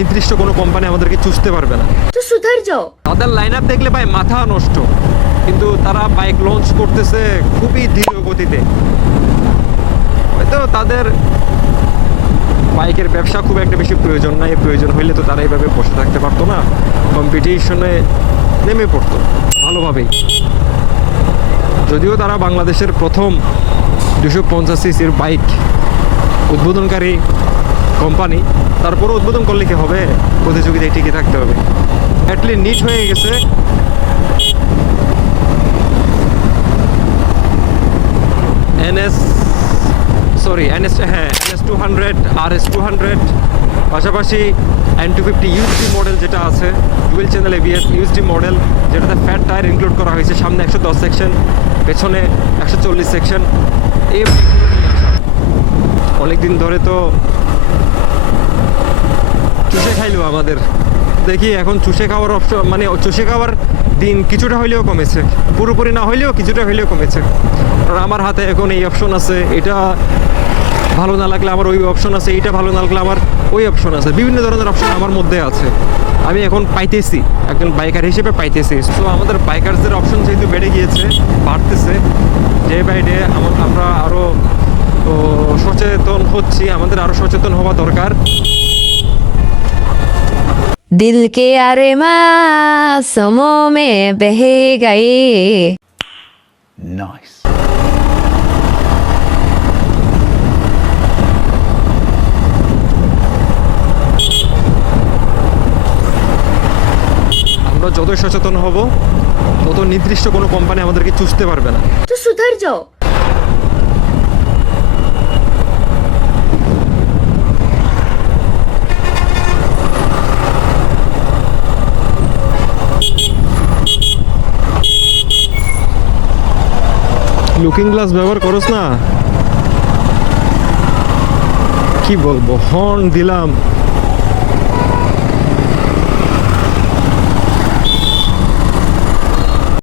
নির্দিষ্ট কোনো কোম্পানি আমাদেরকে চুষতে পারবে না। তো সুধর যাও। তাদের লাইন আপ দেখলে ভাই মাথা নষ্ট, কিন্তু তারা বাইক লঞ্চ করতেছে খুবই ধীর গতিতে। হয়তো তাদের বাইকের ব্যবসা খুব একটা বেশি প্রয়োজন নাই, প্রয়োজন হইলে তো তারা এইভাবে বসে থাকতে পারতো না, কম্পিটিশনে নেমে পড়তো ভালোভাবেই। যদিও তারা বাংলাদেশের প্রথম 250 সিসির বাইক উদ্বোধনকারী কোম্পানি, তারপরও উদ্বোধন করলে কি হবে, প্রতিযোগিতায় টিকে থাকতে হবে। অ্যাটলিস্ট নিট হয়ে গেছে। NS 200, RS 200, পাশাপাশি N250 USD মডেল যেটা আছে, dual channel ABS USD model, যেটাতে ফ্যাট টায়ার ইনক্লুড করা হয়েছে, সামনে 110 সেকশন, পেছনে 140 সেকশন। এই অনেকদিন ধরে তো চুষে খাইলো আমাদের, দেখি এখন চুষে খাওয়ার অপশন, মানে চুষে খাওয়ার দিন কিছুটা হইলেও কমেছে, পুরোপুরি না হইলেও কিছুটা হইলেও কমেছে। আর আমার হাতে এখন এই অপশন আছে, এটা ভালো না লাগলে আমার ওই অপশন আছে, এইটা ভালো না লাগলে আমার ওই অপশন আছে, বিভিন্ন ধরনের অপশন আমার মধ্যে আছে। আমি এখন পাইতেছি, একজন বাইকার হিসেবে পাইতেছি। সো আমাদের বাইকারদের অপশন যেহেতু বেড়ে গিয়েছে, বাড়তেছে ডে বাই ডে, আমরা আরও সচেতন হচ্ছি, আমাদের আরও সচেতন হওয়া দরকার। दिल के आसमां में बह गए। Nice. আমরা যতই সচেতন হব, তত নির্দিষ্ট কোনো কোম্পানি আমাদেরকে চুষতে পারবে না। तो सुधर जाओ। লুকিং গ্লাস ব্যবহার করস না, কি বলবো, হর্ন দিলাম